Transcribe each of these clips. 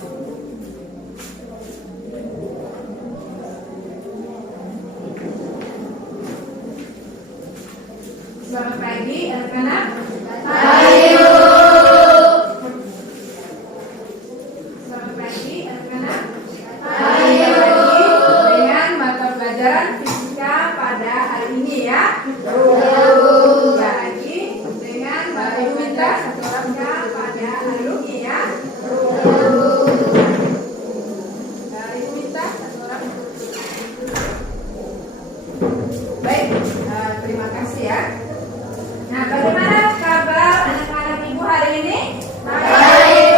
Selamat pagi anak-anak. Ayo. Selamat pagi anak-anak. Ayo. Dengan mata pelajaran fisika pada hari ini ya. Lagi dengan mata pelajaran fisika pada hari ini ya. Dari kita baik, terima kasih ya. Nah, bagaimana kabar anak-anak ibu hari ini? Baik.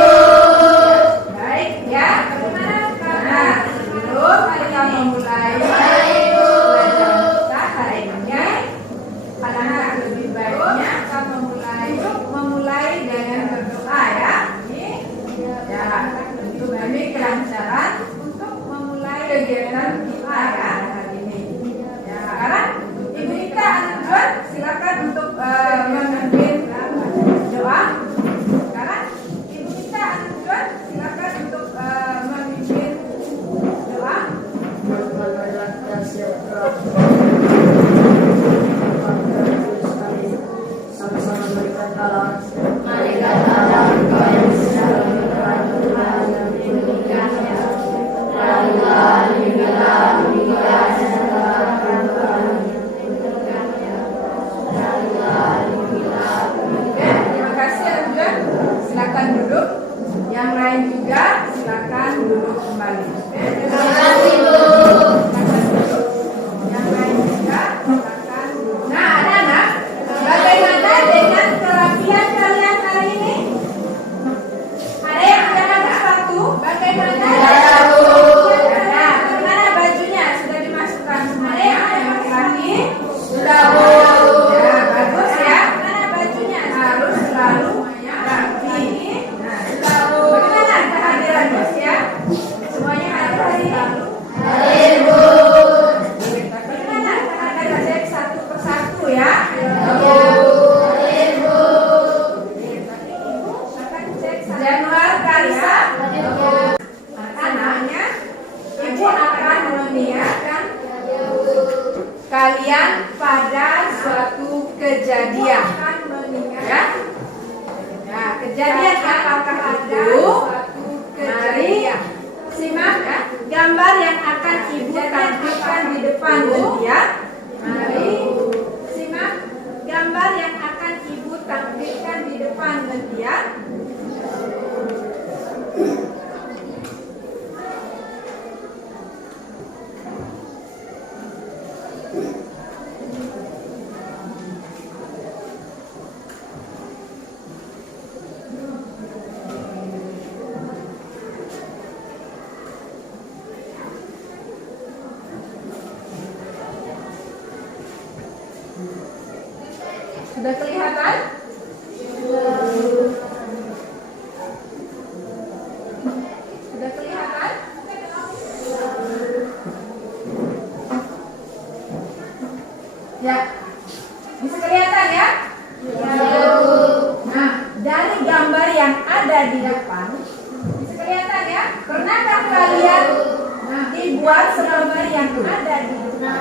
Baik ya. Bagaimana kabar? Belum kita memulai pelajaran kita hari ini. Alangkah lebih baiknya kita memulai dengan berdoa ya. Ya, tentu kami kelancaran untuk memulai kegiatan kita ya hari ini. Ya, sekarang Ibu Ika, anak John, silakan untuk memimpin doa. Sekarang Ibu Ika, anak John, silakan untuk memimpin doa. Sama-sama berikan Allah. Marilah Allah Engkau yang besar Tuhan Tuhan yang meninggikannya. Lalulah tinggilah segala Tuhan yang meninggikannya. Lalulah tinggilah. Oke, terima kasih anak John. Silakan duduk. Yang lain juga silakan duduk kembali. Terima kasih Bu. Yang lain juga silakan duduk. Nah, anak-anak, bagaimana dengan kerapian kalian hari ini? Ada yang pakai sepatu? Bagaimana? Ada, Bu. Nah, bagaimana bajunya? Sudah dimasukkan semuanya? Yang laki-laki? Sudah Bu. Ya, bagus ya. Bagaimana bajunya? Harus selalu rapi. Nah, bagaimana kehadirannya ya? Semuanya hadir selalu. Hadir Bu. Bagaimana kehadiran cek satu persatu ya? Hadir Bu. Akan cek Januar Karisa. Anaknya, ibu akan mengingatkan kalian pada suatu kejadian. Ya? Nah, kejadian apakah itu? Mari simak ya, gambar yang akan ibu tampilkan di depan kalian. Mari simak gambar yang akan ibu tampilkan di depan kalian. Sudah kelihatan? Sudah kelihatan? Ya, bisa kelihatan ya? Nah, dari gambar yang ada di depan, bisa kelihatan ya? Pernahkah kalian dibuat seperti yang ada di depan?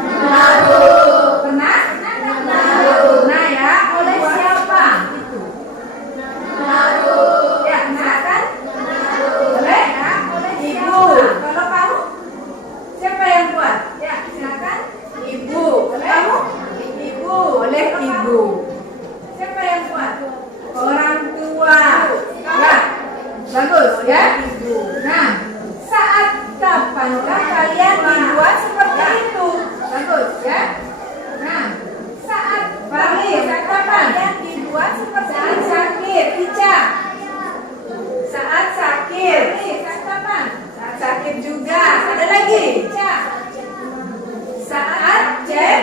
Pernah? Pernah ya? Oleh siapa itu? Ya, pernah kan? Oleh ya? Oleh ibu. Kalau kamu? Siapa yang buat? Ya, silakan. Ibu. Kamu? Ibu. Oleh ibu. Siapa yang buat? Orang tua. Ya, bagus ya. Nah, saat kapankah kalian dibuat seperti itu? Bagus ya. Nah, saat kapan kalian dibuat seperti saat sakit, Ica? Saat sakit. Saat kapan? Saat sakit juga. Ada lagi, Ica? Saat cek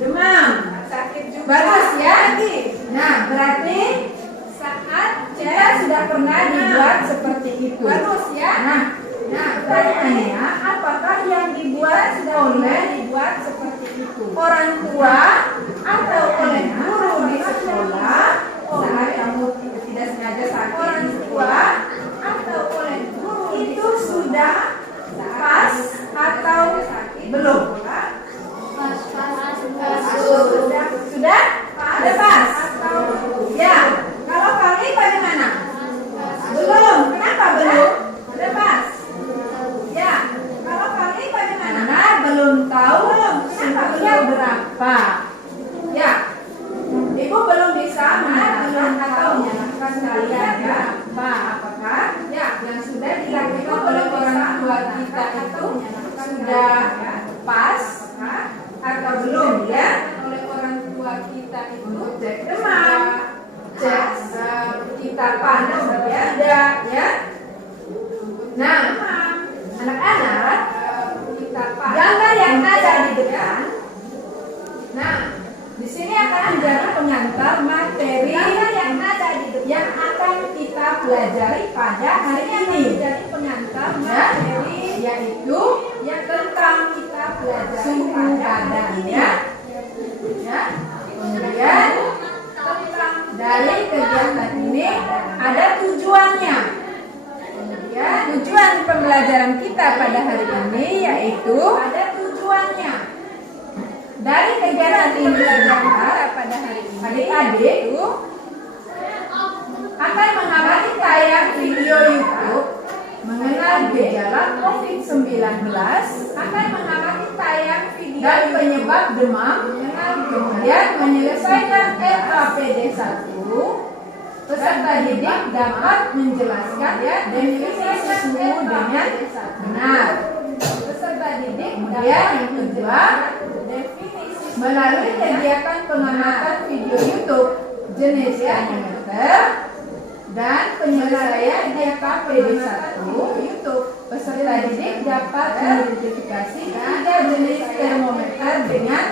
demam. Sakit juga. Bagus ya. Nah, berarti saat kita sudah pernah dibuat seperti itu. Bagus ya. Nah, pertanyaannya, apakah yang dibuat dibuat seperti itu? Orang tua atau oleh guru di sekolah? Saat kamu tidak sengaja sakit. Orang tua atau oleh guru di ya. Nah, anak-anak, gambar yang ada di depan. Nah, di sini akan menjadi pengantar materi yang ada di depan yang akan kita pelajari pada hari ini. Menjadi pengantar materi yaitu yang tentang kita pelajari suhu badannya. Ya. Kemudian dari kegiatan ini ada tujuannya. Kemudian tujuan pembelajaran kita pada hari ini yaitu ada tujuannya. Dari kegiatan ini pada hari ini adik-adik akan mengamati tayang video YouTube mengenal gejala COVID-19, akan mengamati tayang video dan penyebab demam, kemudian menyelesaikan LAPD 1. Peserta didik dapat menjelaskan definisi suhu dengan benar. Peserta didik kemudian yang kedua, melalui kegiatan pengamatan video YouTube jenis termometer dan penyelesaian LAPD 1 YouTube, peserta didik dapat mengidentifikasi 3 jenis termometer dengan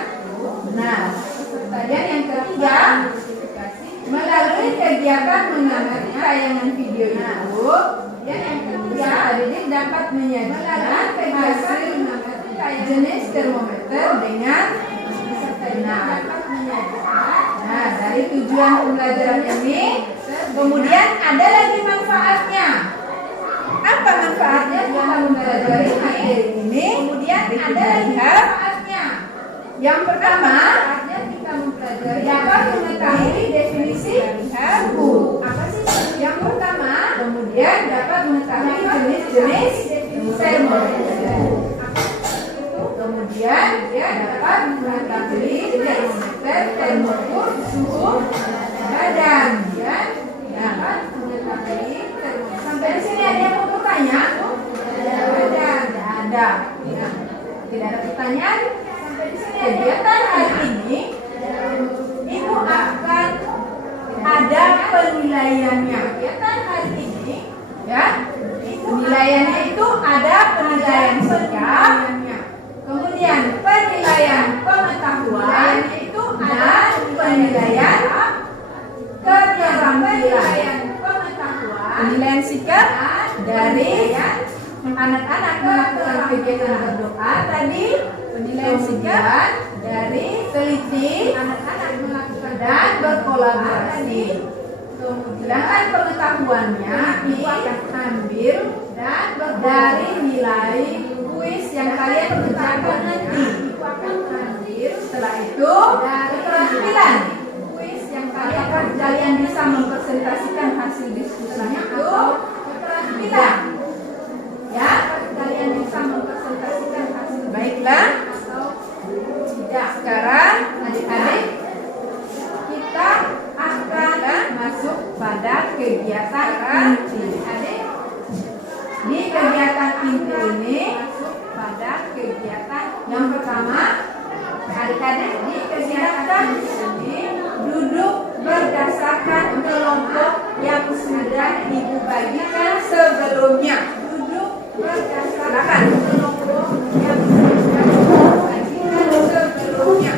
benar. Dan yang ketiga, melalui kegiatan mengamati tayangan video YouTube, yang ketiga, didik dapat menyajikan hasil jenis termometer dengan benar. Nah, dari tujuan pembelajaran ini, kemudian ada lagi manfaatnya. Apa manfaatnya kita mempelajari materi ini? Kemudian ada lagi manfaatnya. Yang pertama, dapat mengetahui definisi suhu. Apa sih? Yang pertama, kemudian dapat mengetahui jenis-jenis termometer. Kemudian dapat mengetahui termometer suhu badan. Ya, dapat mengetahui termometer. Sampai di sini ada yang mau bertanya? Ada. Ya. Tidak ada pertanyaan. Sampai di sini kegiatan hari ini Ibu akan ada penilaiannya. Kegiatan hari ini, ya, penilaiannya itu ada penilaian sikap, kemudian penilaian pengetahuan, itu dan penilaian keterampilan. Penilaian sikap dari anak-anak melakukan kegiatan berdoa tadi, penilaian sikap dari teliti anak-anak melakukan dan berkolaborasi. Sedangkan pengetahuannya Ibu akan ambil dan dari nilai kuis yang kalian kerjakan nanti. Ibu akan ambil setelah itu keterampilan kuis yang kalian bisa mempresentasikan hasil diskusinya itu keterampilan. Ya, kalian bisa mempresentasikan hasil. Baiklah. Ya, sekarang adik-adik kita akan masuk pada kegiatan inti. Adik, di kegiatan inti ini masuk pada kegiatan yang pertama. Adik-adik di kegiatan ini duduk berdasarkan kelompok yang sudah Ibu bagikan sebelumnya. Duduk berdasarkan kelompok yang sudah Ibu bagikan sebelumnya.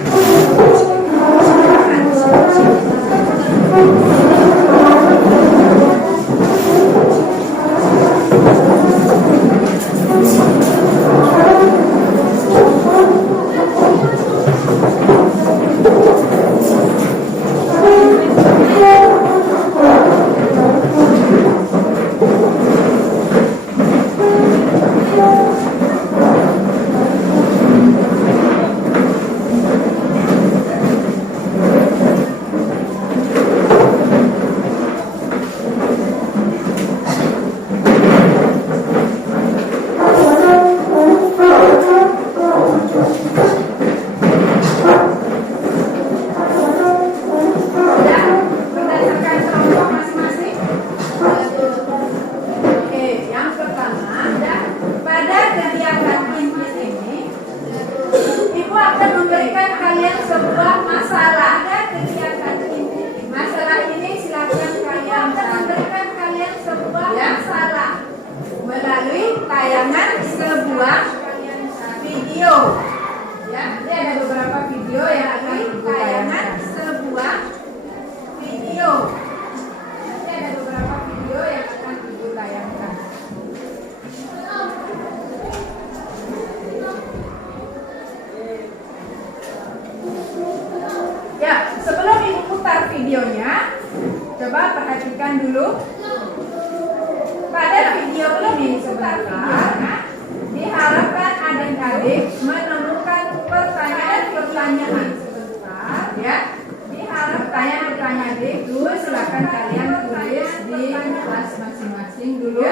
sebentar videonya, diharapkan adik-adik menemukan pertanyaan-pertanyaan sebentar ya. Diharap pertanyaan dulu, silakan kalian tulis di kelas masing-masing dulu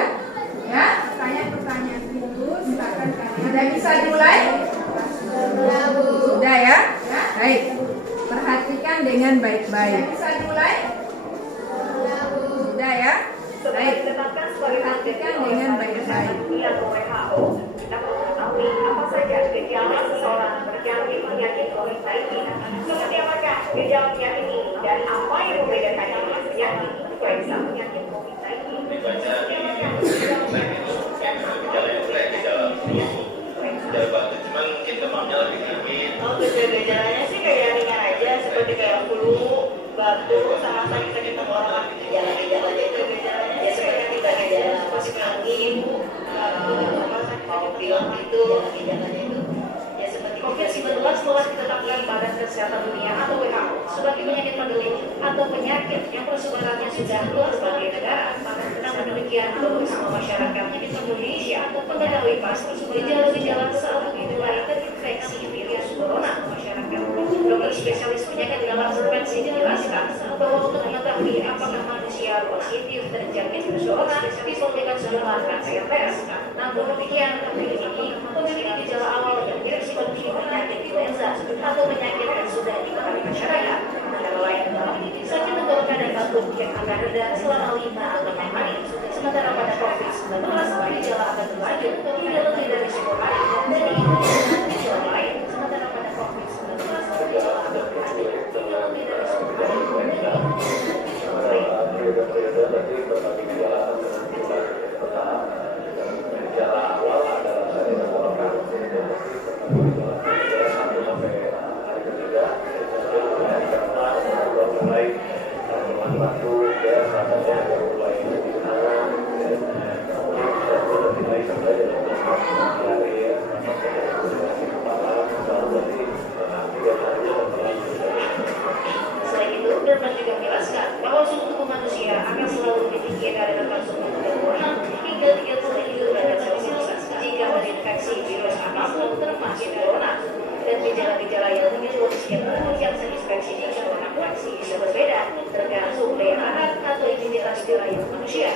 ya. Pertanyaan dulu, silakan kalian. Sudah bisa dimulai? Sudah ya? Baik. Perhatikan dengan baik-baik. Bisa dimulai? Sudah ya? Baik. Perhatikan dengan baik-baik. Kita mengetahui apa saja gejala seseorang terjangkit penyakit COVID-19. Seperti apakah gejala penyakit ini dan apa yang membedakannya dengan penyakit influenza penyakit COVID-19? Gejala batuk, cuman mungkin demamnya lebih tinggi. Oh, gejalanya sih kayak ringan aja, seperti kayak flu, batuk, sama sakit-sakit tenggorokan. Gejala-gejalanya itu gejalanya ya seperti kita gejala masuk angin, mau pilek itu, gejalanya itu ya seperti COVID-19 telah ditetapkan Badan Kesehatan Dunia atau WHO sebagai penyakit pandemis atau penyakit yang persebarannya sudah luas berbagai negara. Namun demikian, bersama masyarakat di Indonesia mengetahui pasti gejala-gejala saat dimulai terinfeksi virus corona masyarakat. Dokter spesialis penyakit dalam intervensi menjelaskan bahwa untuk mengetahui apakah manusia positif terjangkit virus corona diperlukan sejumlah rangkaian tes. Namun demikian, virus ini memiliki gejala awal yang mirip seperti penyakit influenza atau penyakit yang sudah diketahui masyarakat. Antara lain adalah sakit tenggorokan dan batuk yang akan reda selama 5 atau 6 hari. Sementara pada COVID-19, gejala akan berlanjut hingga lebih dari 10 hari dan diikuti dengan gejala lain. Sementara pada COVID-19, gejala akan berlanjut hingga lebih dari 10 hari dan diikuti dengan gejala lain. Gejala awal adalah sakit tenggorokan, mulai batuk, ya rasanya mulai hangat, Selain itu, Derman juga menjelaskan bahwa suhu tubuh manusia akan selalu lebih tinggi dari rata suhu tubuh hingga 37 derajat Celcius jika terinfeksi virus apapun termasuk corona. Dan gejala-gejala yang muncul setiap tubuh yang terinfeksi di corona bisa berbeda tergantung daya tahan atau imunitas wilayah manusia.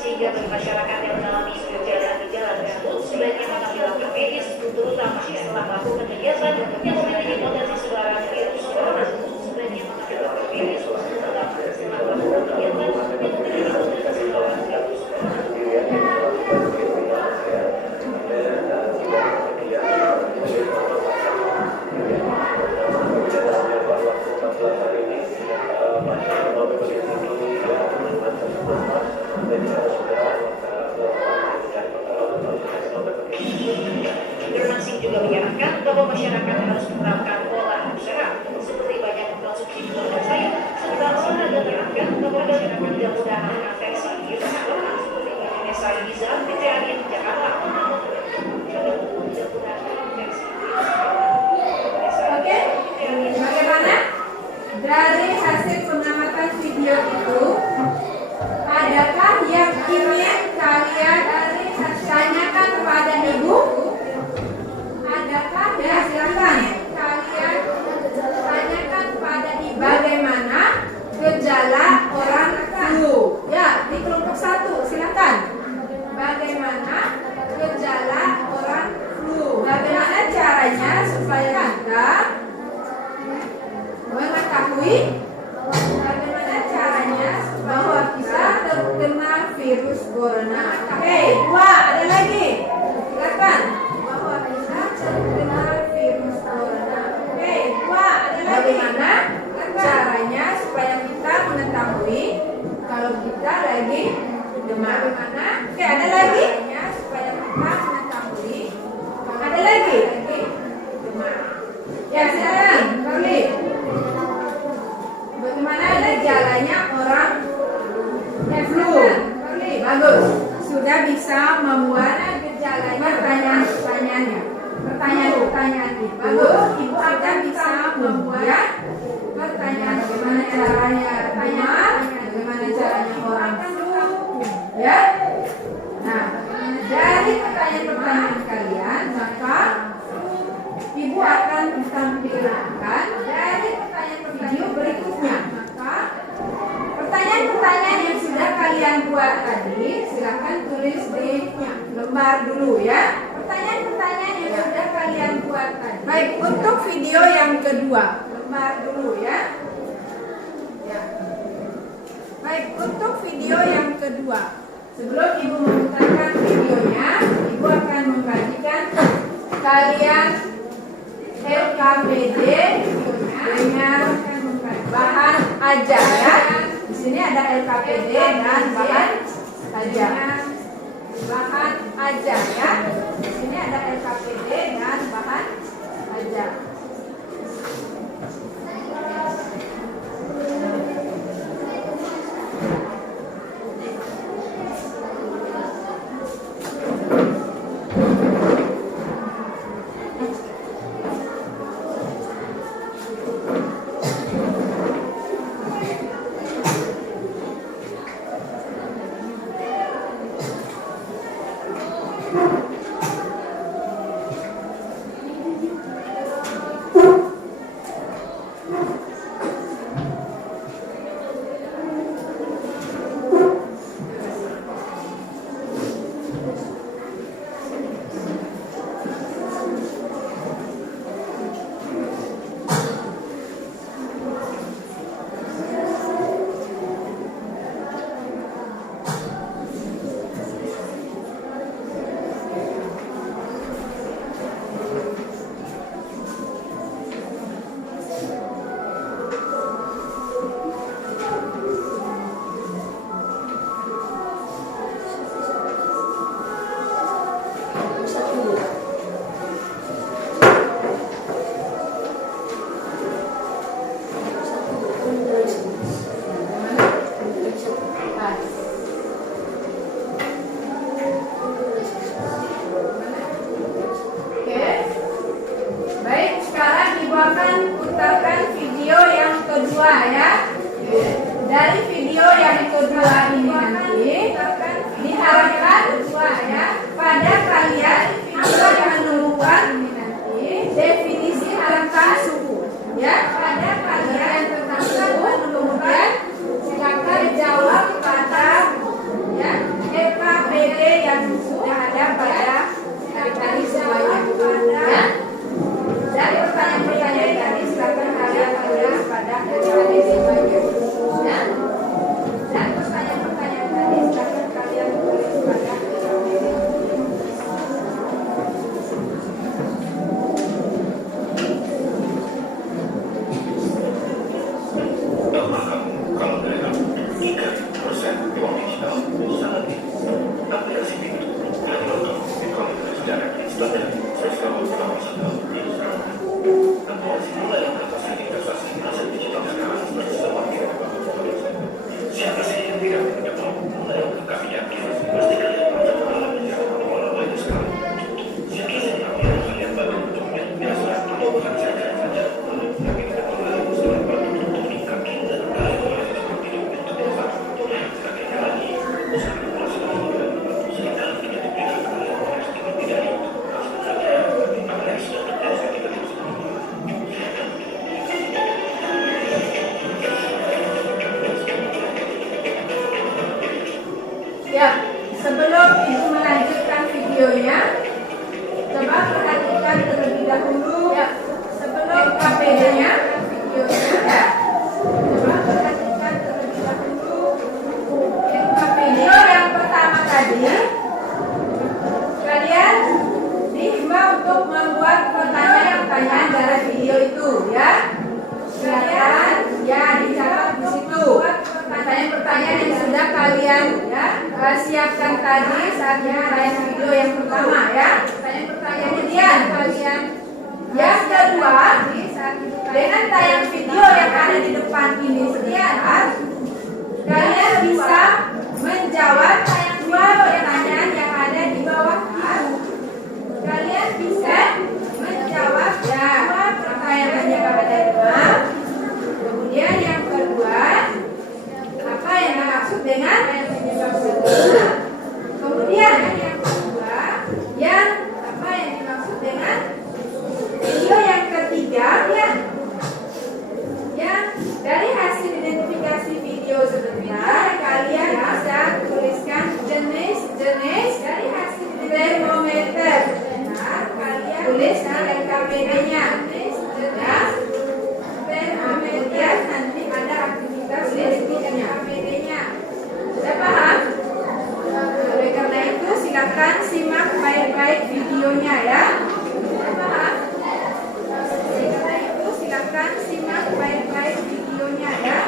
Sehingga bagi masyarakat yang mengalami gejala-gejala tersebut sebaiknya mengambil langkah medis, terutama setelah melakukan kegiatan yang memiliki potensi sebaran virus corona. Sebaiknya mengambil langkah medis, terutama setelah melakukan kegiatan yang memiliki potensi sebaran virus corona. Dermansing juga menyarankan bahwa masyarakat harus menerapkan pola hidup sehat seperti banyak mengkonsumsi buah dan sayur serta olahraga. Menyarankan bahwa masyarakat tidak mudah terinfeksi virus corona seperti Vanessa Liza, PTRI Jakarta. Oke, bagaimana? Dari hasil pengamatan video itu, adakah yang ingin kalian tanyakan kepada ibu? Adakah yang silakan kalian tanyakan kepada ibu bagaimana gejala orang flu? Ya, di kelompok 1 silakan. Bagaimana gejala orang flu? Bagaimana caranya supaya kita mengetahui bagaimana caranya bahwa kita terkena virus corona? Oke, 2, ada lagi. Silakan. Bahwa kita terkena virus corona. Oke, 2, ada lagi. Bagaimana caranya supaya kita mengetahui kalau kita lagi demam? Bagaimana? Oke, ada lagi. Supaya kita mengetahui. Ada lagi. Demam. Ya, silakan, Carly. Bagaimana gejalanya orang flu? Bagus. Sudah bisa membuat gejalanya pertanyaan-pertanyaannya. Pertanyaan-pertanyaan itu bagus. Ibu akan bisa membuat pertanyaan bagaimana caranya demam, bagaimana caranya orang flu, ya. Nah, bagaimana kalian buat tadi, silakan tulis di lembar dulu ya. Pertanyaan-pertanyaan yang sudah kalian buat tadi. Baik, untuk video yang kedua, lembar dulu ya. Ya. Baik, untuk video yang kedua, sebelum Ibu memutarkan videonya, Ibu akan membagikan kalian LKPD dengan bahan ajar ya. Di sini ada LKPD dan bahan ajar. Bahan ajar ya. Di sini ada LKPD dan bahan ajar. Dari video yang kedua ini nanti diharapkan ya pada kalian akan menemukan definisi tentang suku ya pada kalian tentang suku, kemudian silakan jawab pada ya LKPD yang sudah ada pada tadi semuanya ya. Dan pertanyaan-pertanyaan tadi silakan kalian tulis pada LKPD semuanya. Dan pertanyaan-pertanyaan tadi silakan kalian tulis pada LKPD. Kalau dalam 3% uang digital sangat tinggi. Aplikasi itu hanya lokal dikomunikasi secara standar sosial internasional di Israel. Aplikasi mulai mengatasi investasi aset digital sekarang bersama dengan siapa sih yang tidak punya mau mulai kami yakin pasti kalian punya pengalaman yang awal-awal sekarang. Siapa sih yang kalian baru bentuknya biasa bukan saja saja tapi kita mulai setelah baru bentuk kaki dan kalian mulai seperti itu bentuknya satu kakeknya lagi usaha masalah sehingga kita diberikan kalian pasti tidak itu sebenarnya apa yang sudah terbiasa kita terus Ya, sebelum Ibu melanjutkan videonya, coba perhatikan terlebih dahulu ya, sebelum KPD-nya, videonya ya. Coba perhatikan terlebih dahulu video yang pertama tadi. Kalian dihimbau untuk membuat pertanyaan-pertanyaan dari video itu ya. Silakan ya dicatat di situ pertanyaan-pertanyaan yang sudah kalian ya siapkan tadi saat tayang video yang pertama ya. Pertanyaan-pertanyaan kemudian kalian yang kedua dengan tayang video yang ada di depan ini sekian kalian bisa menjawab dua pertanyaan yang ada di bawah itu. Kalian bisa menjawab ya dua pertanyaan yang ada di bawah. Kemudian yang kedua, apa yang dimaksud dengan penyebab kedua? Kemudian yang kedua, yang apa yang dimaksud dengan video yang ketiga ya? Yang dari hasil identifikasi video sebelumnya kalian bisa simak baik-baik videonya ya. Paham? Karena itu silakan simak baik-baik videonya ya.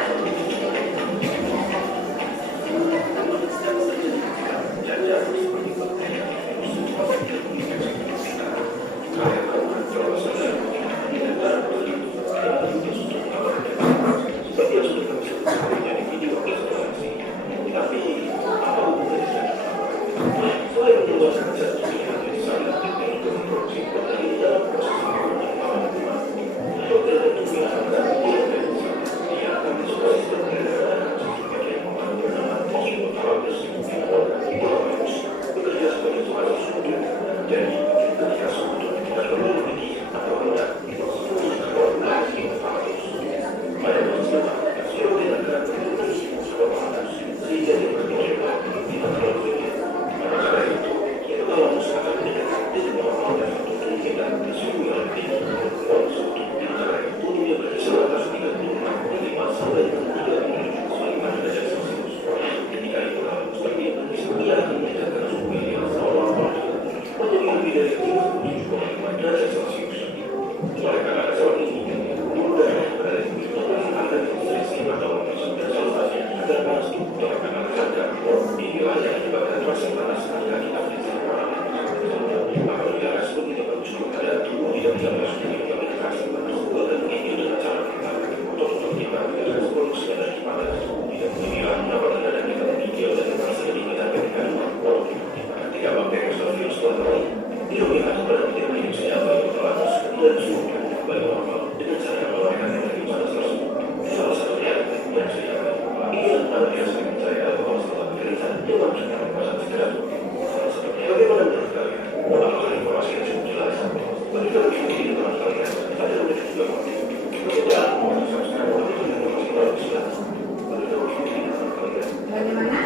Bagaimana?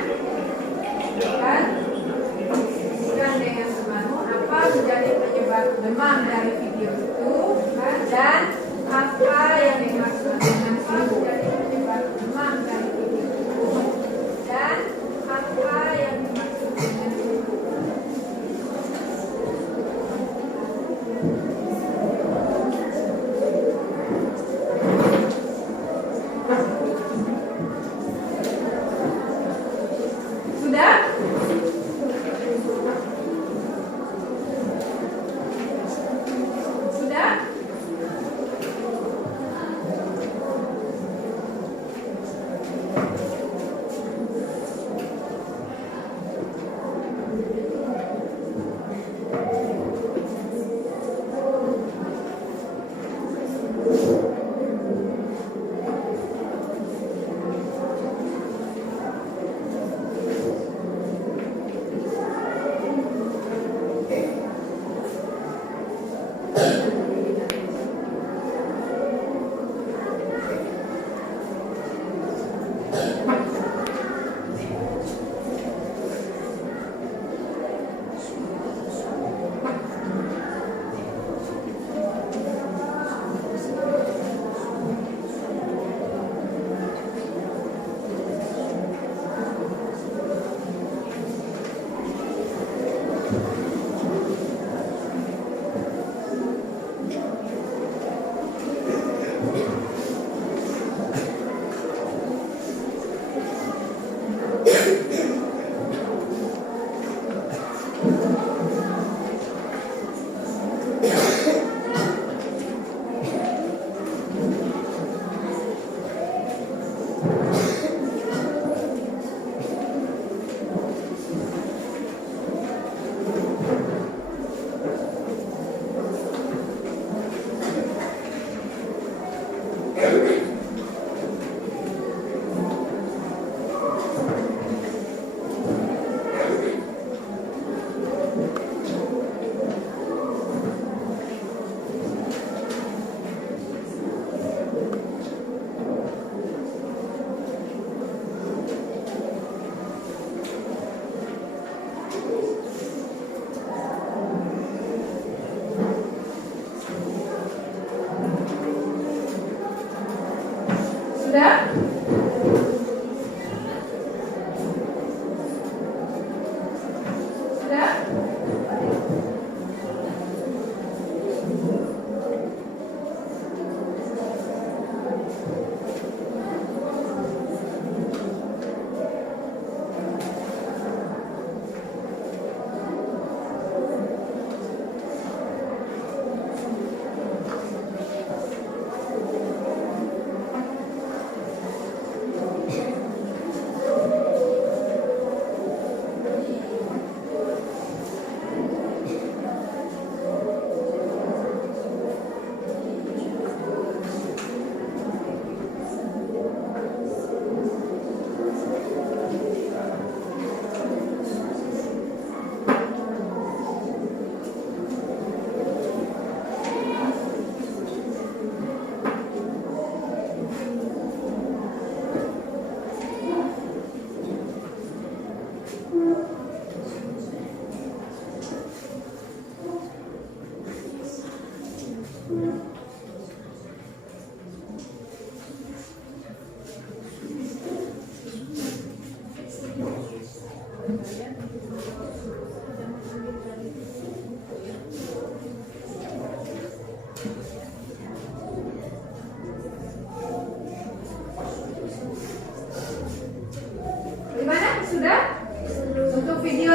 Kan? Sebutkan dengan temanmu apa menjadi penyebab demam dari video itu, kan? Dan apa yang dimaksud dengan apa menjadi penyebab demam dari video itu, dan apa yang dimaksud dengan itu. Sudah? Sudah?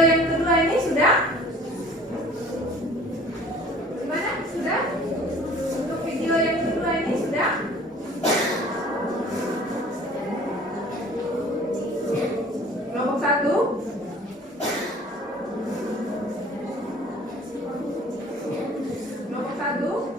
yang kedua ini sudah? Gimana? Sudah? Untuk video yang kedua ini sudah? Kelompok 1. Kelompok 1.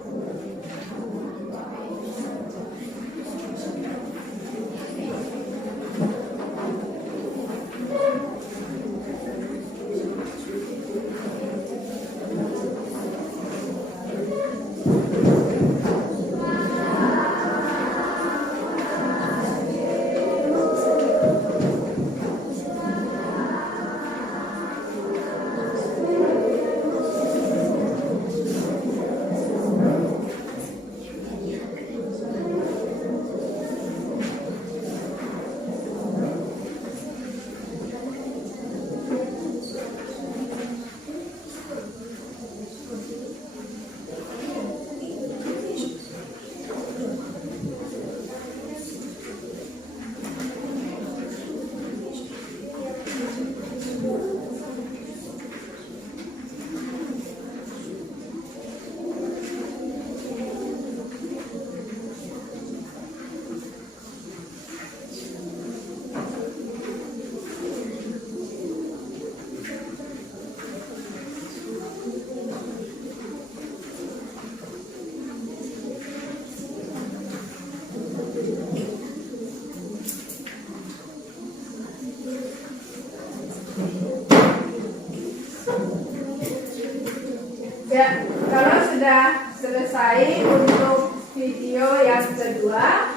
Ya, kalau sudah selesai untuk video yang kedua,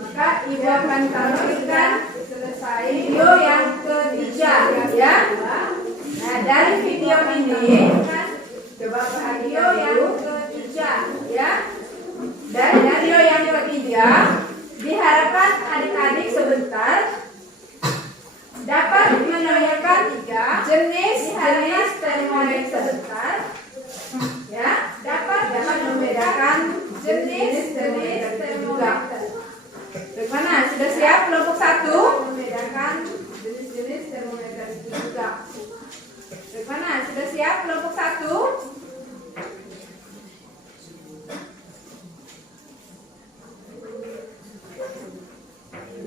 maka Ibu akan tampilkan selesai video yang ketiga, ya. Nah, dari video ini, coba perhatikan video yang ketiga, ya. Dan video yang ketiga, diharapkan adik-adik sebentar dapat menanyakan jenis termometer sebentar. Ya, dapat membedakan jenis termometer. Bagaimana? Sudah siap kelompok 1? Membedakan jenis termometer juga. Bagaimana? Sudah siap kelompok 1?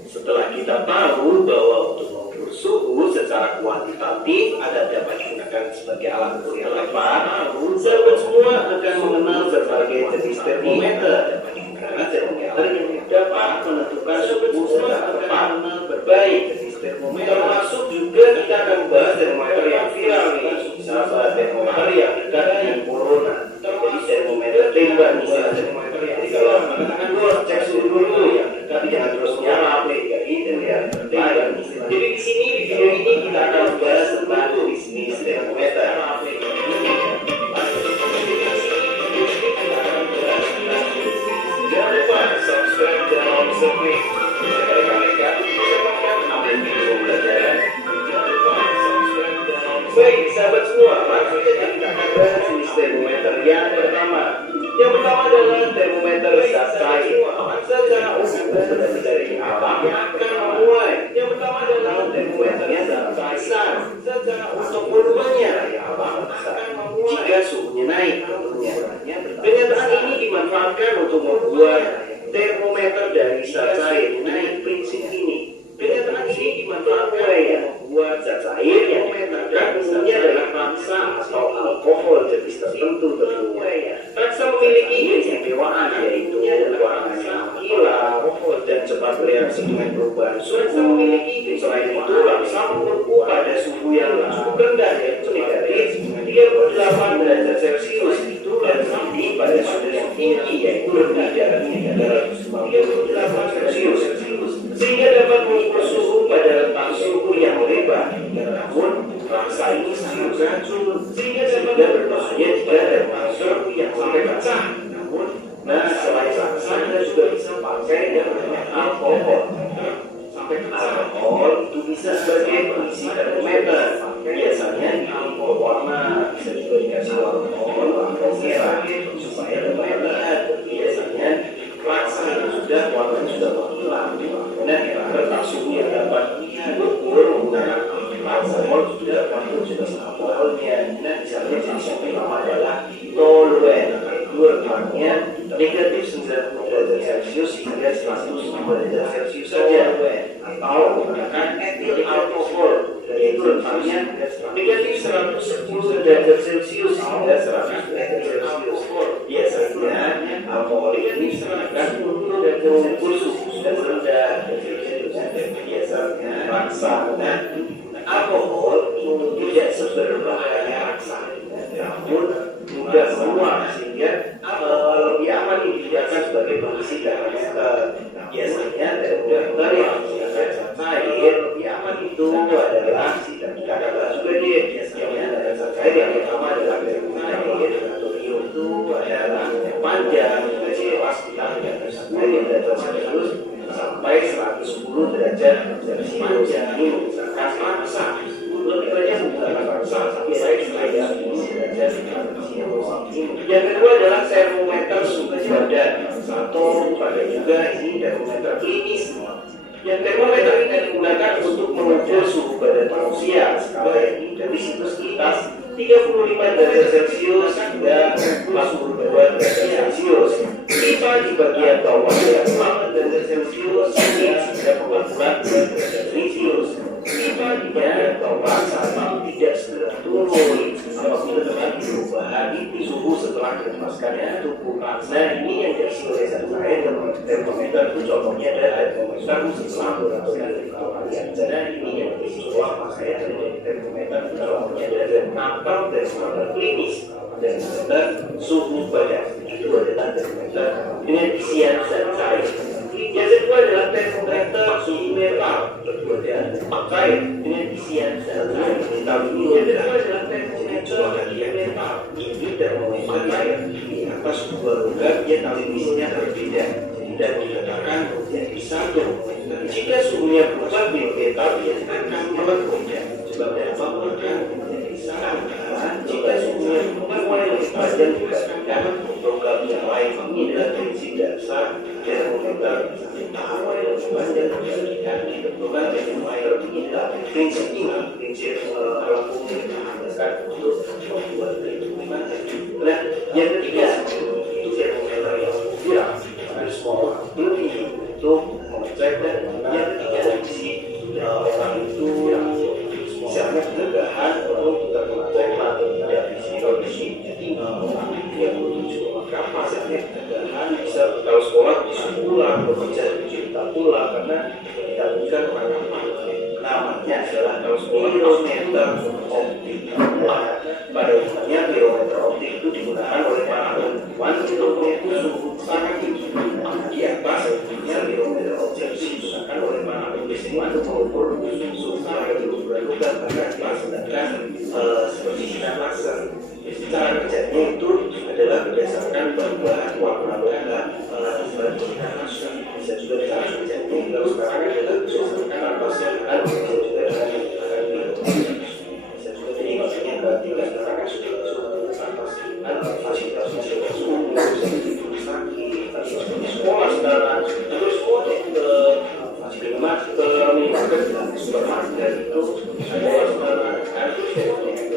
Setelah kita tahu bahwa untuk mengukur suhu secara kuantitatif ada dapat digunakan sebagai alat ukur yang tepat, sahabat semua akan mengenal berbagai jenis termometer. Karena termometer yang dapat menentukan suhu secara tepat, berbagai jenis termometer. Termasuk juga kita akan bahas termometer yang viral nih, sahabat, termometer yang dekat dengan corona. Jadi termometer tembak misalnya termometer yang jadi kalau mengatakan cek suhu dulu yang tapi jangan terus nyala jadi terlihat tertembak. Jadi di sini di video ini kita akan bahas tentang jenis termometer. Jangan lupa subscribe channel Subway. Rekan-rekan dapatkan update video pelajaran. Jangan lupa subscribe channel. Baik sahabat semua, langsung saja kita akan bahas jenis termometer yang pertama. Yang pertama adalah termometer zat cair. Secara umum terdiri dari apa yang akan memulai. Yang pertama adalah termometernya zat besar. Secara untuk volumenya akan memulai jika suhunya naik tentunya. Pernyataan ini dimanfaatkan untuk membuat termometer dari zat cair naik prinsip ini. Pernyataan ini dimanfaatkan ya membuat zat cair yang digunakan umumnya adalah raksa atau alkohol jenis tertentu tentunya. Raksa memiliki keistimewaan yaitu warnanya hilang dan cepat bereaksi dengan perubahan suhu. Selain itu, raksa mengukur pada suhu yang cukup rendah yaitu negatif 38 derajat Celcius dan tinggi pada suhu yang tinggi yaitu rendah di atas 338 Celcius. Sehingga dapat mengukur suhu pada rentang suhu yang lebar. Namun, raksa ini sangat racun sehingga dapat berbahaya jika rentang suhu yang sampai pecah. Namun, selain raksa, Anda juga bisa pakai yang namanya alkohol. Alkohol itu bisa sebagai pengisi termometer. Biasanya di alkohol warna bisa juga dikasih alkohol merah supaya termometer. Biasanya raksa yang sudah warnanya sudah menghilang. Nah, rentang suhu yang dapat diukur menggunakan alkohol sudah alkoholnya. Nah, misalnya jenis yang pertama adalah toluen, itu rentangnya negatif 90 derajat Celcius hingga 105 derajat Celcius saja. Atau menggunakan etil alkohol, yaitu rentangnya negatif 110 derajat Celcius hingga 100 derajat Celcius. Biasanya alkohol ini digunakan untuk mengukur suhu dan rendah biasanya raksa. Nah, alkohol tidak seberbahaya raksa, namun mudah menular sehingga lebih aman digunakan sebagai pengisi darah. Biasanya dokter yang menggunakan cair lebih aman itu adalah katakanlah juga dia biasanya darah cair yang pertama adalah cair natrium itu adalah panjang pas kita darah cair yang derajat Celcius sampai 110 derajat Celcius. Ini misalkan paksa lebih banyak menggunakan paksa sampai 110 derajat Celcius. Yang kedua adalah termometer suhu badan atau pada juga ini termometer klinis. Yang termometer ini digunakan untuk mengukur suhu badan manusia. Skala ini dari sintetitas 35 derajat Celcius hingga 42 derajat Celcius. Pipa di bagian bawah yang 4 derajat Celcius hingga 40 derajat Celcius. Pipa di bagian bawah sama tidak segera turun apabila terjadi perubahan suhu setelah dilepaskannya tubuh. Nah, ini yang diisi oleh saya termometer itu contohnya adalah termometer setelah beberapa kali kalian. Nah, ini yang diisi oleh saya termometer itu contohnya adalah termometer klinis dan termometer suhu badan. Itu adalah termometer dengan isian zat cair. Yang kedua adalah termometer suhu metal, cair dengan isian zat cair. Yang kedua adalah termometer metal, ini termometer cair. Di atas sebuah logam dia tahu isinya berbeda, dan dikatakan menjadi satu. Jika suhunya berubah, metal dia akan berbeda. Sebabnya apa? Akan menjadi satu. Jika suhunya berubah, mulai lebih panjang dibandingkan logam yang lain. Ini adalah prinsip dasar termometer. Mulai lebih panjang dibandingkan logam yang lain. Ini adalah prinsip alam umum yang digunakan untuk membuat perhitungan. Nah, yang ketiga itu termometer yang viral. Ada semua orang beli untuk mengecek, dan yang ketiga fungsi orang itu misalnya pencegahan untuk kita mengecek kondisi orang yang menuju kapasitasnya pencegahan bisa kalau sekolah bisa pulang, bekerja bisa pulang karena kita bukan apa namanya adalah kalau sekolah kilometer optik. Pada umumnya kilometer optik itu digunakan oleh para perempuan untuk mengukur suhu sangat tinggi. Di atas kilometer optik digunakan oleh para perempuan untuk mengukur suhu sangat tinggi. Karena sedangkan seperti sinar laser, cara kerjanya itu adalah berdasarkan perubahan warna merah bisa juga cara kerjanya kalau sekarang adalah berdasarkan atasnya bisa juga dengan bisa juga jadi maksudnya berarti sekarang sudah fasilitas sakit sekolah sekarang terus semuanya ke minimarket dan supermarket itu sekolah sekarang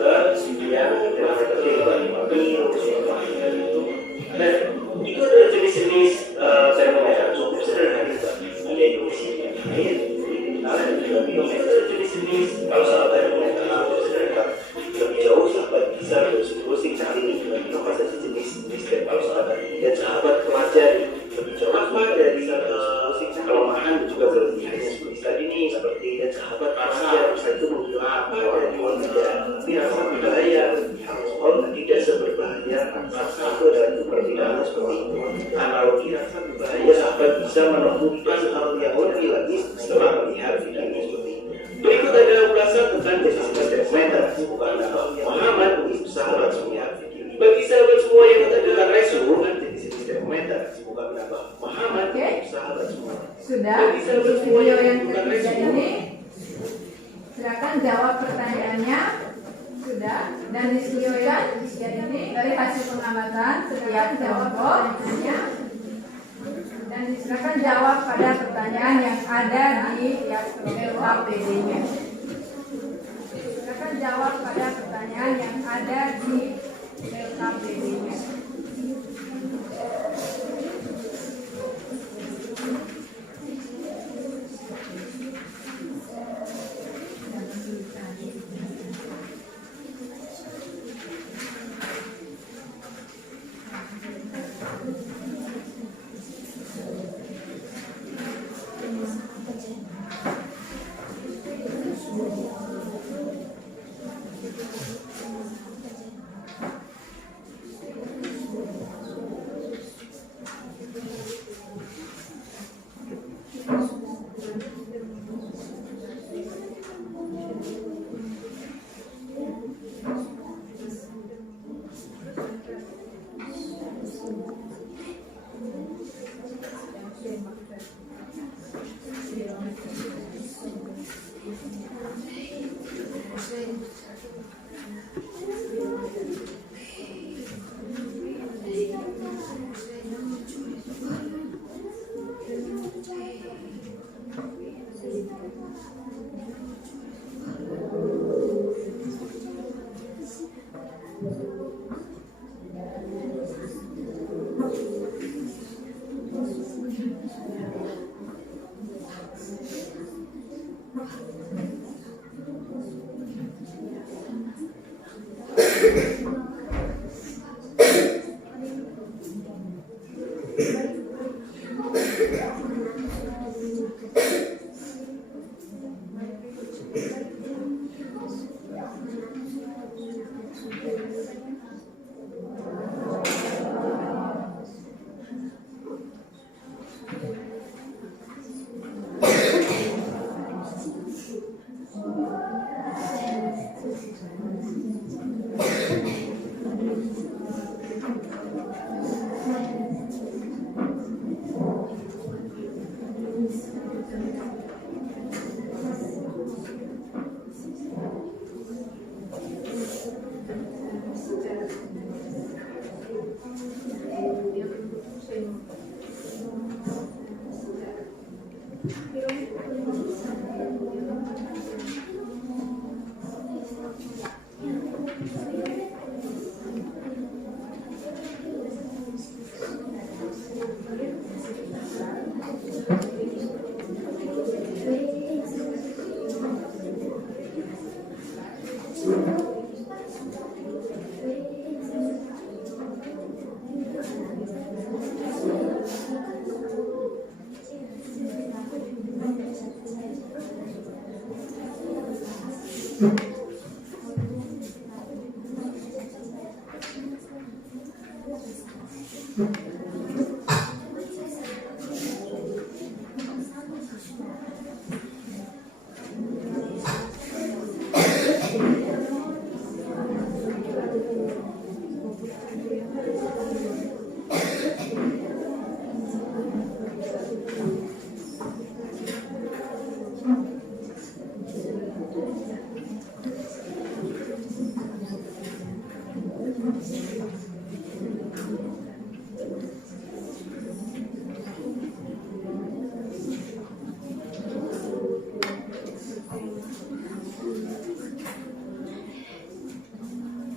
harus yang dan itu ada jenis-jenis termometer cukup sederhana. Ada Indonesia lain, ada juga jenis-jenis kalau salah termometer cukup sederhana. Lebih jauh sahabat bisa browsing cari apa saja jenis kalau salah dan sahabat pelajari lebih jauh apa dari kelemahan dan juga kelebihannya seperti tadi ini seperti dan sahabat pelajari itu menghilang apa dari wanita tapi rasa berbahaya alkohol tidak seberbahaya rasa itu adalah perbedaan seperti itu. Analogi rasa berbahaya sahabat bisa menemukan hal yang lebih lagi setelah melihat videonya seperti itu. Berikut adalah ulasan tentang jenis termometer. Muhammad sahabat semua. Bagi sahabat semua yang adalah resu jenis termometer. Muhammad sahabat semua. Sudah, untuk video yang ketiga ini silakan jawab pertanyaannya. Sudah, dan disediakan ini dari hasil pengamatan setiap kelompok dan silakan jawab pada pertanyaan yang ada di LKPD-nya. Silakan jawab pada pertanyaan yang ada di LKPD-nya.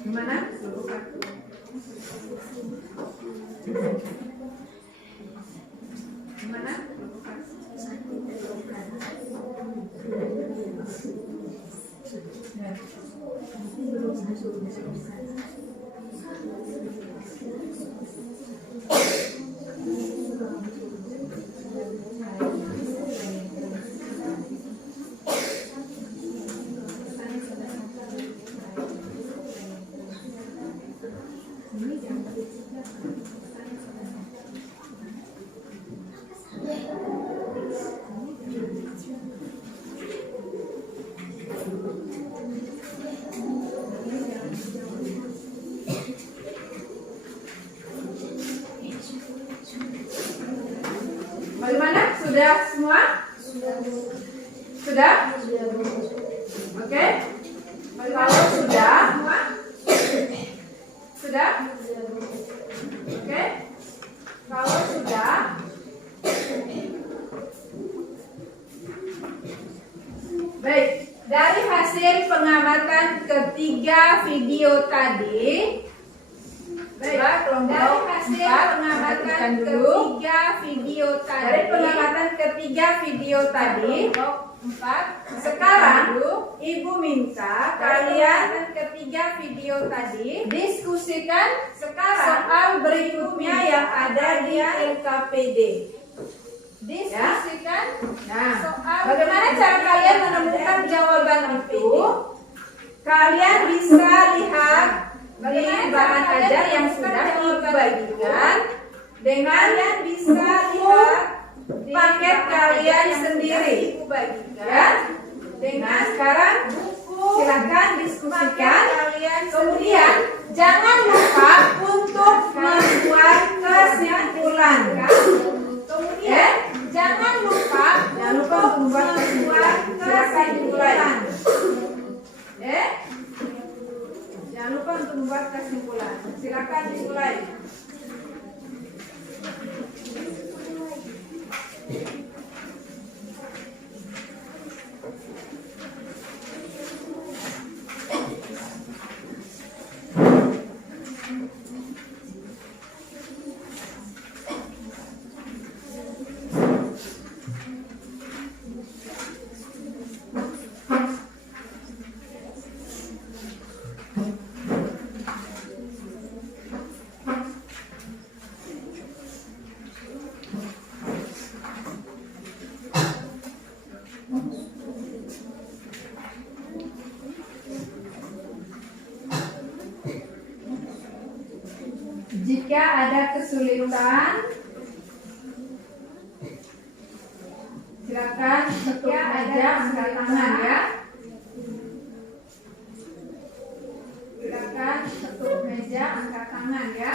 Gimana? Gimana? Bagaimana? Sudah semua? Sudah? Oke? Kalau sudah semua? Sudah? Oke? Kalau sudah, baik. Dari hasil pengamatan ketiga video tadi, coba kelompok 4 perhatikan dulu. Dari pengamatan ketiga video tadi, sekarang Ibu minta kalian ketiga video tadi diskusikan sekarang soal berikutnya yang ada di LKPD. Diskusikan soal bagaimana cara kalian menemukan jawaban itu. Kalian bisa lihat di bahan ajar yang sudah dibagikan. Dengan kalian bisa lihat paket kalian sendiri. Ya. Dengan sekarang silakan diskusikan. Kemudian jangan lupa untuk membuat kesimpulan. Kemudian jangan lupa untuk membuat kesimpulan. Jangan lupa untuk membuat kesimpulan. Silakan dimulai. Jika ada kesulitan, silakan ketuk meja, angkat tangan ya. Silakan ketuk meja, angkat tangan ya.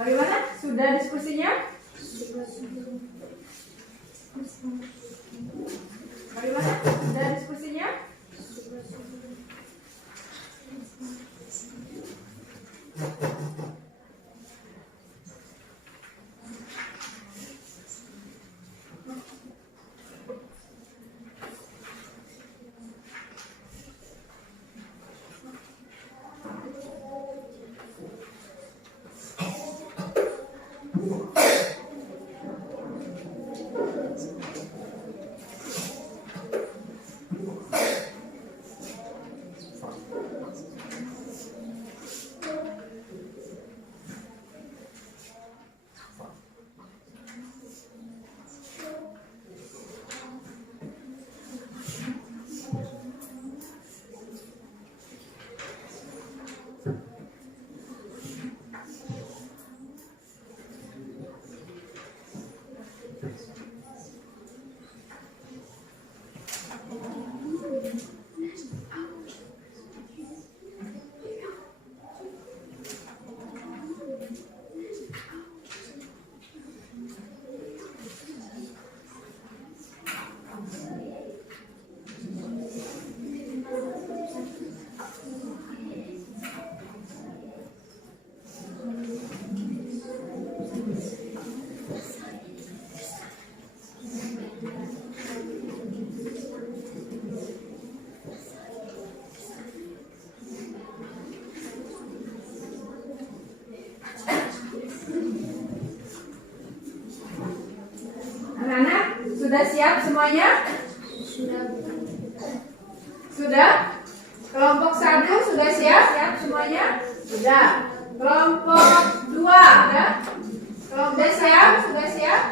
Bagaimana? Sudah diskusinya? Bagaimana? Sudah diskusinya? Anak-anak, sudah siap semuanya? Sudah? Kelompok 1 sudah siap? Siap semuanya? Sudah. Kelompok 2 sudah? Kelompok siap? Sudah siap?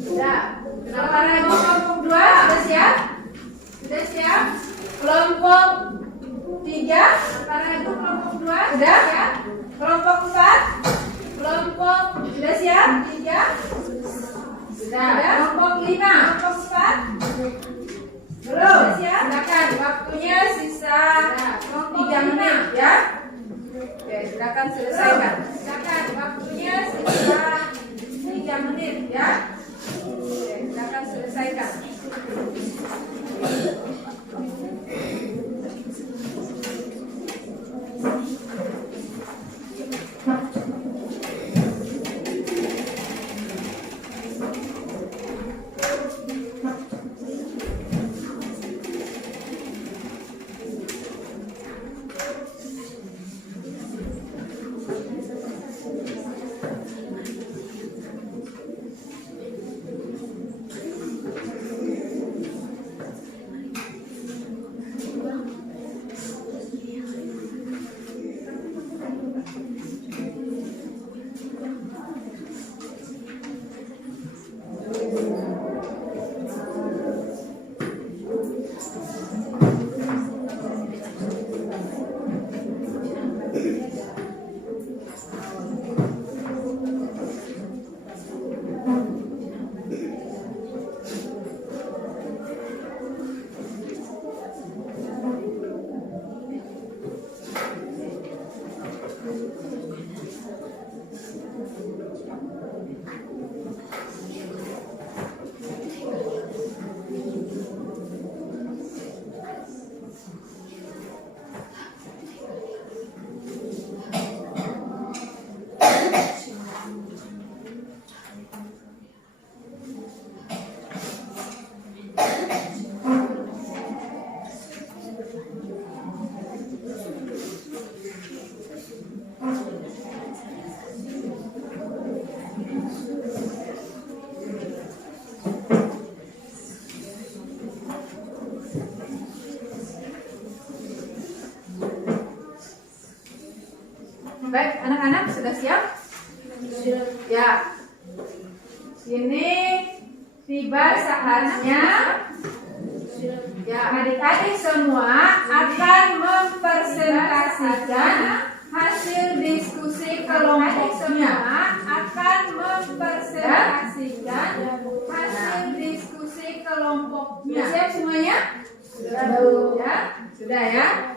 Sudah. Kenapa ragu kelompok 2? Sudah siap? Sudah siap? Kelompok 3? Kenapa ragu kelompok 2? Sudah? Siap? Kelompok 4? Kelompok sudah siap? 3? Sudah. Kelompok 5? Kelompok 4? Belum? Siap? Silakan, waktunya sisa bisa 3 menit ya. Oke, silakan selesaikan. Silakan, waktunya sisa 3 menit ya. Oke, silakan selesaikan. Baik, anak-anak sudah siap? Ya. Ini tiba saatnya ya, adik-adik semua akan mempresentasikan hasil diskusi kelompoknya. Siap semuanya? Ya, sudah ya.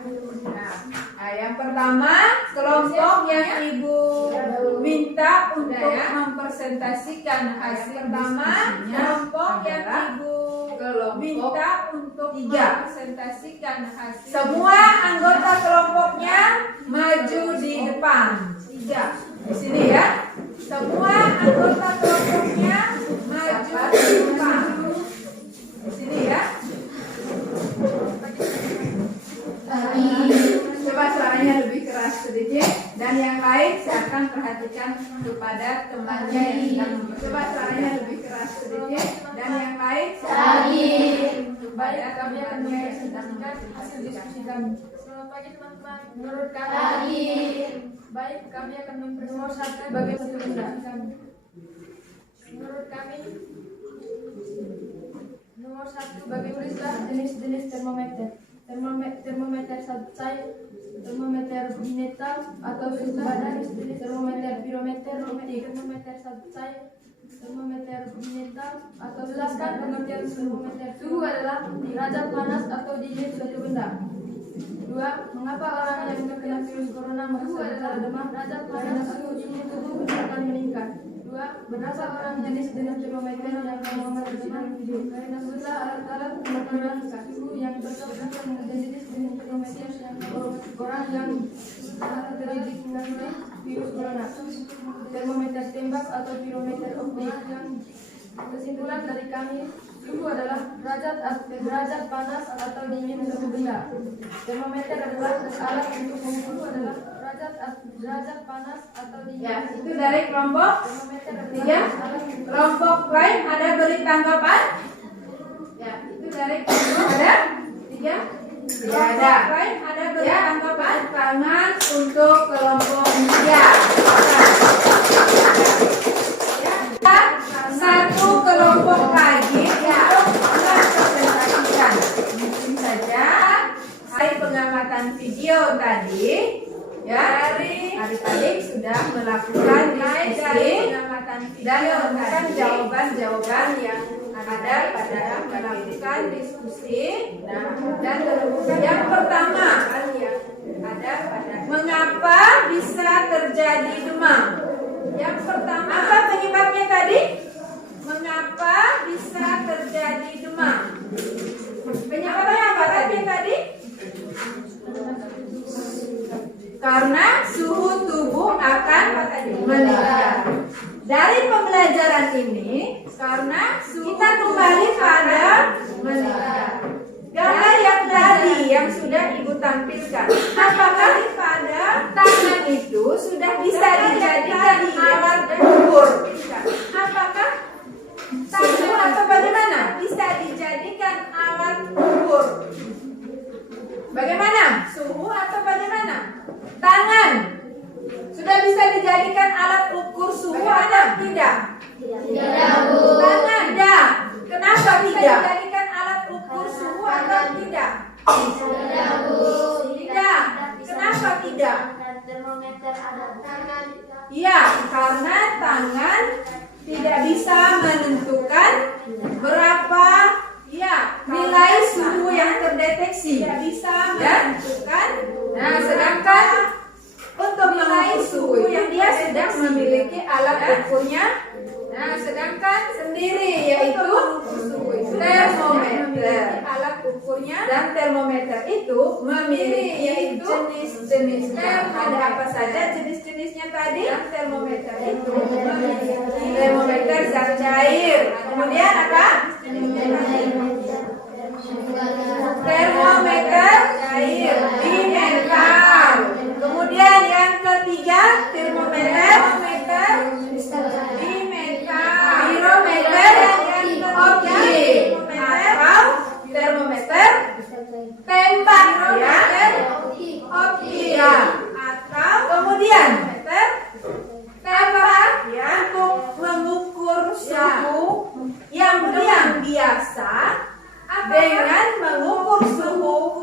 Nah, yang pertama kelompok yang ibu minta untuk mempresentasikan hasil kelompok yang ibu minta untuk mempresentasikan hasil. Semua anggota kelompoknya maju di depan. 3 di sini ya. Semua anggota kelompoknya maju di depan. Di sini ya. Coba suaranya lebih keras sedikit, dan yang lain silakan perhatikan kepada temannya yang sedang. Coba suaranya lebih keras sedikit, dan yang lain silakan kepada temannya yang sedang hasil diskusi kami. Selamat pagi teman-teman. Menurut kami baik, kami akan mempresentasikan sebagai hasil diskusi kami. Menurut kami nomor 1, bagi tulislah jenis-jenis termometer. Termometer cair, termometer bimetal atau suhu badan, termometer pirometer, termometer cair, termometer bimetal atau. Jelaskan pengertian termometer. Suhu adalah derajat panas atau dingin suatu benda. 2. Mengapa orang yang terkena virus corona merasa demam? Derajat panas atau dingin tubuh akan meningkat. 2. Berapa orang jenis termometer yang termometer dengan video? Sebutlah alat-alat pengukuran suhu yang cocok untuk jenis termometer yang orang yang terinfeksi virus corona. Termometer tembak atau pirometer optik. Kesimpulan dari kami, suhu adalah derajat panas atau dingin suatu benda. Termometer adalah alat untuk mengukur adalah derajat panas atau dingin. Ya, itu dari kelompok 3. Kelompok lain ada beri tanggapan? Ya, itu dari kelompok ada 3. Tidak ada. Lain ada beri tanggapan? Tangan untuk kelompok 3. Satu kelompok lagi untuk mempresentasikan. Mungkin saja hasil pengamatan video tadi ya, adik-adik sudah melakukan diskusi dan menemukan jawaban-jawaban yang ada pada melakukan diskusi. Nah, dan yang pertama ada pada mengapa bisa terjadi demam. Yang pertama, apa penyebabnya tadi? Mengapa bisa terjadi demam? Penyebabnya apa tadi? Karena suhu tubuh akan meningkat. Dari pembelajaran ini, karena kita kembali pada meningkat. Gambar yang tadi yang sudah Ibu tampilkan, apakah pada tangan itu sudah bisa dijadikan alat ukur? Apakah suhu atau bagaimana? Bisa dijadikan alat ukur. Bagaimana? Suhu atau bagaimana? Tangan sudah bisa dijadikan alat ukur suhu atau tidak? Tidak, Bu. Tangan tidak. Kenapa tidak? Dijadikan alat ukur suhu atau tidak? Tidak, Bu. Tidak. Kenapa tidak? Termometer ada tangan. Iya, karena tangan tidak bisa menentukan berapa nilai suhu yang terdeteksi. Tidak bisa menentukan. Nah, sedangkan untuk mengukur suhu yang dia sudah memiliki alat ukurnya. Nah, sedangkan sendiri yaitu termometer, alat ukurnya, dan termometer itu memiliki jenis-jenisnya. Ada apa saja jenis-jenisnya tadi? Dan termometer itu memiliki termometer zat cair. Kemudian apa? Termometer cair di metal. Kemudian yang ketiga, termometer di metal. Pirometer optik atau termometer tembak optik atau kemudian tembak untuk mengukur suhu yang biasa dengan mengukur suhu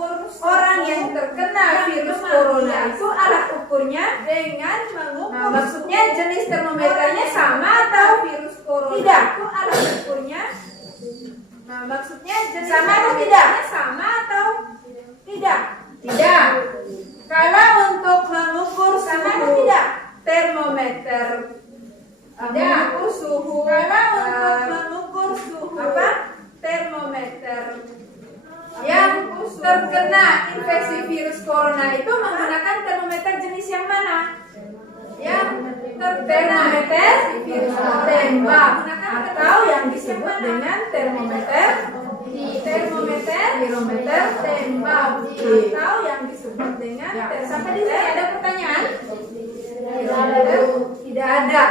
orang yang terkena virus corona itu alat ukurnya dengan mengukur. Maksudnya jenis termometernya sama atau virus corona? Tidak, itu alat ukurnya. Nah, maksudnya jenis sama atau tidak? Sama atau tidak? Tidak. Kalau untuk mengukur sama atau tidak? Termometer mengukur suhu. Kalau untuk mengukur suhu apa? Termometer yang terkena infeksi virus corona itu menggunakan termometer jenis yang mana? Yang termometer virus tembak atau yang disebut dengan termometer pirometer tembak atau yang disebut dengan sampai di sini ada pertanyaan? Tidak ada.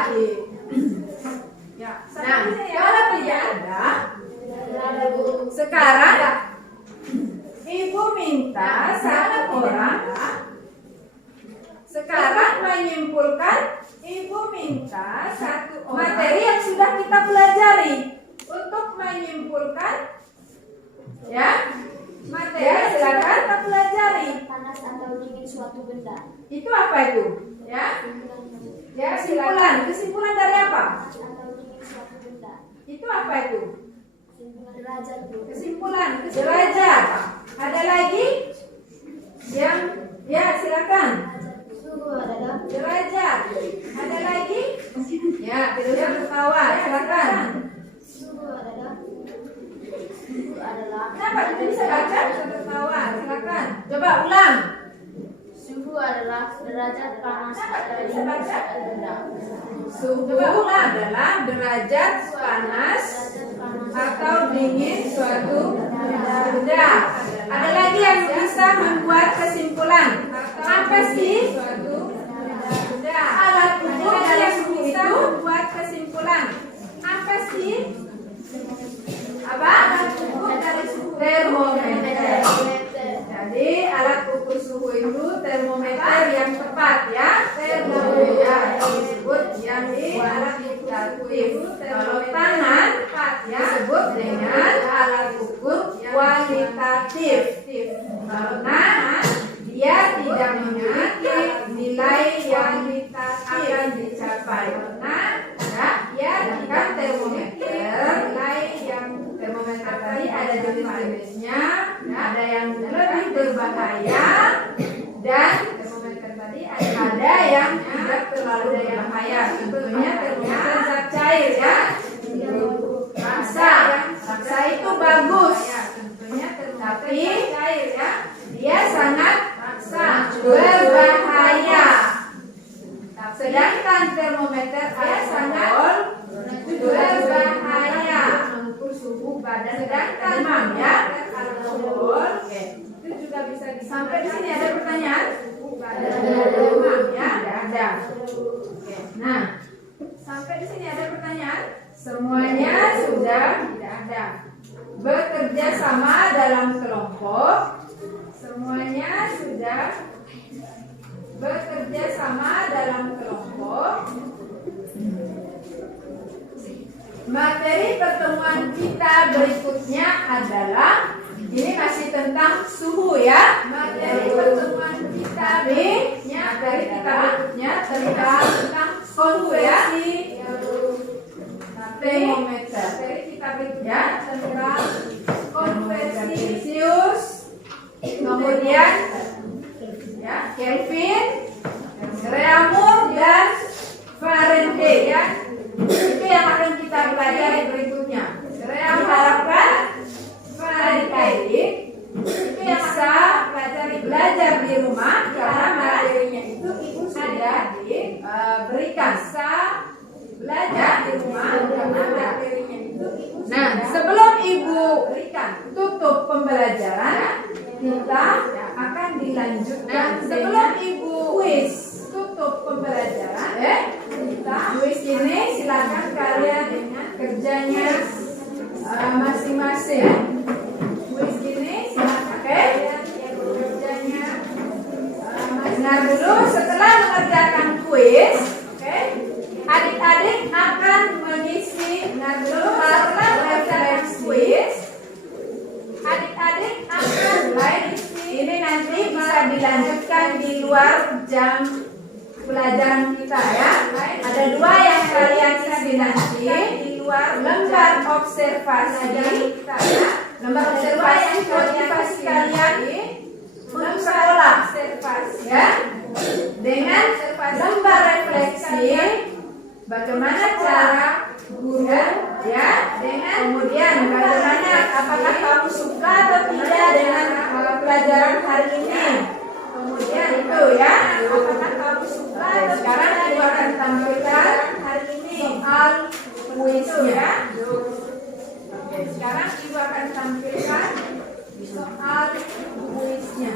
Nah, kalau tidak ada, sekarang Ibu minta satu orang. Sekarang menyimpulkan, Ibu minta satu orang materi yang sudah kita pelajari untuk menyimpulkan materi silakan kita pelajari. Panas atau dingin suatu benda. Itu apa itu? Kesimpulan dari apa? Panas atau dingin suatu benda. Itu apa itu? Derajat, Bu. Kesimpulan derajat. Ada lagi yang silakan. Suhu adalah Derajat. Ada lagi? Tidak tertawa. Silakan. suhu adalah Kenapa tidak bisa baca? Tidak tertawa. Silakan. Coba ulang. suhu adalah derajat panas atau Bisa baca? benda. Suhu adalah derajat panas atau dingin suatu benda. Ada lagi yang bisa membuat kesimpulan. Apa sih? Alat ukur dari suhu itu membuat kesimpulan. Apa sih? Apa? Alat ukur dari suhu. Termometer. Jadi alat ukur suhu itu termometer yang tepat ya. Termometer disebut yang di alat kualitatif. Kalau tangan disebut dengan alat ukur kualitatif. Karena dia tidak memiliki nilai yang akan dicapai. Karena dia bukan termometer nilai yang berbahaya dan termometer tadi ada yang tidak terlalu berbahaya. Tentunya termometer zat cair ya. Raksa itu bagus. Tapi dia sangat berbahaya. Sedangkan termometer sangat berbahaya. Mengukur suhu badan. Sedangkan alkohol itu juga bisa sampai di sini ada pertanyaan? Ya, ada. Oke. Nah, sampai di sini ada pertanyaan? Semuanya sudah tidak ada. Bekerja sama dalam kelompok. Semuanya sudah bekerja sama dalam kelompok. Materi pertemuan kita berikutnya adalah, ini masih tentang suhu ya. Materi pertemuan kita berikutnya tentang suhu ya. Termometer. Materi kita berikutnya tentang konversi Celsius, kemudian ya Kelvin, Reaumur dan Fahrenheit ya. Itu yang akan kita pelajari berikutnya. Diharapkan Fahrenheit itu yang bisa belajar di rumah karena materinya itu ibu sudah diberikan. Belajar di rumah karena materinya itu ibu. Nah, sebelum ibu tutup pembelajaran, kita akan dilanjutkan. Sebelum ibu kuis tutup pembelajaran, kita kuis ini silakan kalian dengan kerjanya masing-masing. Kuis ini silakan kalian kerjanya dengar dulu. Setelah mengerjakan kuis, adik-adik akan mengisi. Dengar dulu. Setelah mengerjakan kuis, adik-adik akan mengisi. Ini nanti bisa dilanjutkan di luar jam pelajaran kita ya. Ada dua yang kalian isi nanti di luar lembar observasi. Lembar observasi motivasi kalian untuk sekolah ya. Dengan lembar refleksi bagaimana cara guru ya. Dengan kemudian bagaimana apakah kamu suka atau tidak dengan pelajaran hari ini. Kemudian itu ya, apakah kamu suka atau sekarang ibu akan tampilkan hari ini soal kuisnya. Oke, sekarang ibu akan tampilkan soal kuisnya.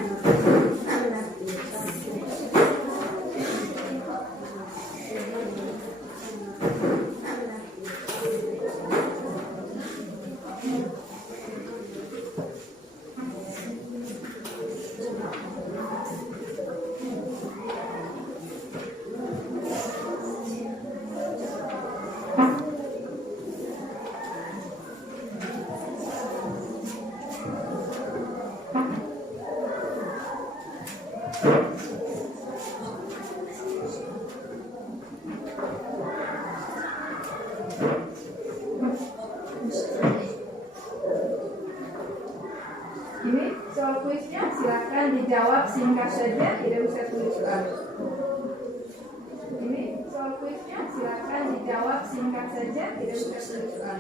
Ini soal kuisnya silakan dijawab singkat saja, tidak usah tulis soal. Ini soal kuisnya silakan dijawab singkat saja, tidak usah tulis soal.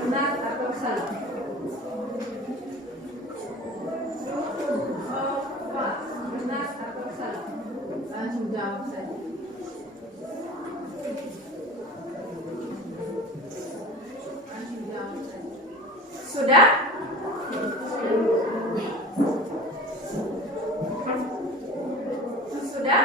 Benar atau salah? Benar atau salah? Langsung jawab saja. Langsung jawab saja. Sudah? Sudah?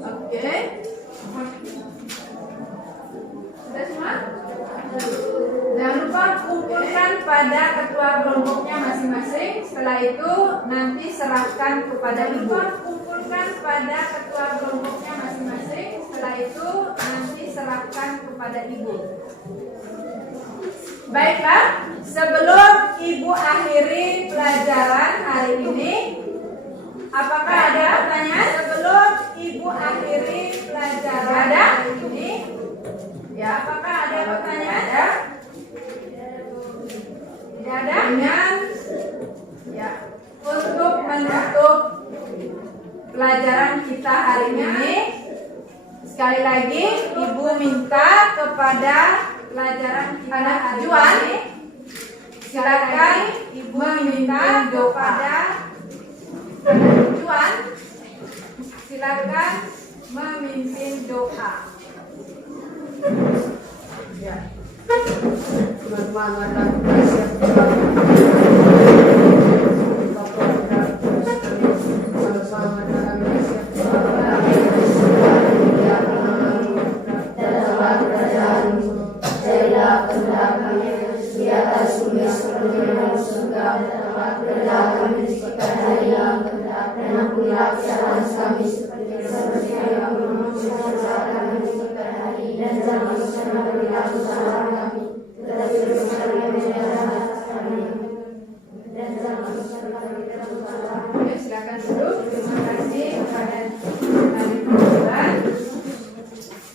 Oke. Sudah semua? Jangan lupa kumpulkan pada ketua kelompoknya masing-masing. Setelah itu nanti serahkan kepada ibu. Kumpulkan pada ketua kelompoknya masing-masing. Setelah itu nanti serahkan kepada ibu. Baiklah, sebelum ibu akhiri pelajaran hari ini, apakah ada pertanyaan? Sebelum ibu akhiri pelajaran hari ini, ya, apakah ada pertanyaan? Ada? Tidak ada? Dengan ya, untuk menutup pelajaran kita hari ini, sekali lagi ibu minta kepada pelajaran kita hari ini, silakan ibu minta kepada Juan, silakan memimpin doa. Ya. Teman-teman akan bersiap sama-sama dalam bersiap dalam kerajaan-Mu. Jadilah kehendak kami di atas bumi seperti di surga. Berilah kami rezeki hari yang kehendak, dan ampunilah kesalahan kami seperti kami mengampuni kami pada hari, dan jangan berilah kesalahan kami, tetapi berilah kami kami, dan jangan kami kesalahan. Oke, silakan duduk. Terima kasih kepada Tadi Tuhan.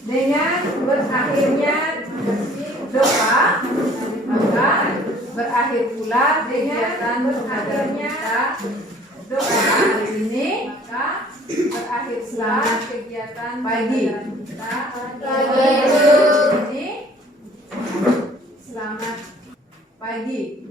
Dengan berakhirnya doa, maka berakhir pula kegiatan berakhirnya doa hari ini, maka berakhir pula kegiatan pagi kita. Jadi selamat pagi.